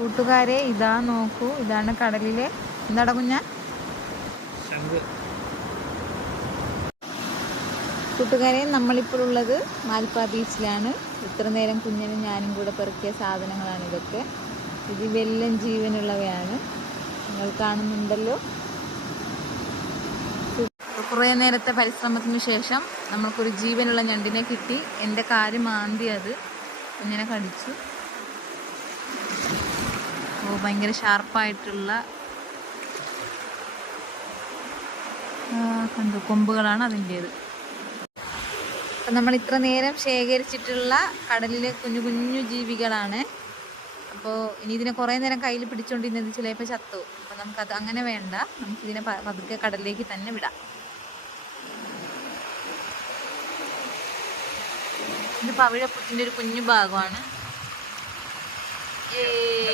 കൂട്ടുകാരെ ഇതാ നോക്കൂ, ഇതാണ് കടലിലെ എന്താടാ കുഞ്ഞ കൂട്ടുകാരെ. നമ്മളിപ്പോൾ ഉള്ളത് മാൽപ്പ ബീച്ചിലാണ്. ഇത്ര നേരം കുഞ്ഞനും ഞാനും കൂടെ പെറുക്കിയ സാധനങ്ങളാണ് ഇതൊക്കെ. ഇത് വെല്ലം ജീവനുള്ളവയാണ്, നിങ്ങൾ കാണുന്നുണ്ടല്ലോ. കുറേ നേരത്തെ പരിശ്രമത്തിന് ശേഷം നമ്മൾക്കൊരു ജീവനുള്ള ഞണ്ടിനെ കിട്ടി. എൻ്റെ കാല് മാന്തി അത് കുഞ്ഞിനെ കടിച്ചു. ഭയങ്കര ഷാർപ്പായിട്ടുള്ള കണ്ടു കൊമ്പുകളാണ് അതിൻ്റേത്. അപ്പം നമ്മൾ ഇത്ര നേരം ശേഖരിച്ചിട്ടുള്ള കടലിലെ കുഞ്ഞു കുഞ്ഞു ജീവികളാണ്. അപ്പോൾ ഇനി ഇതിനെ കുറേ നേരം കയ്യിൽ പിടിച്ചുകൊണ്ടിരുന്നത് ചിലപ്പോൾ ചത്തു. അപ്പോൾ നമുക്കത് അങ്ങനെ വേണ്ട, നമുക്കിതിനെ പതുക്കെ കടലിലേക്ക് തന്നെ വിടാം. ഇത് പവിഴപ്പുറ്റിൻ്റെ ഒരു കുഞ്ഞു ഭാഗമാണ്.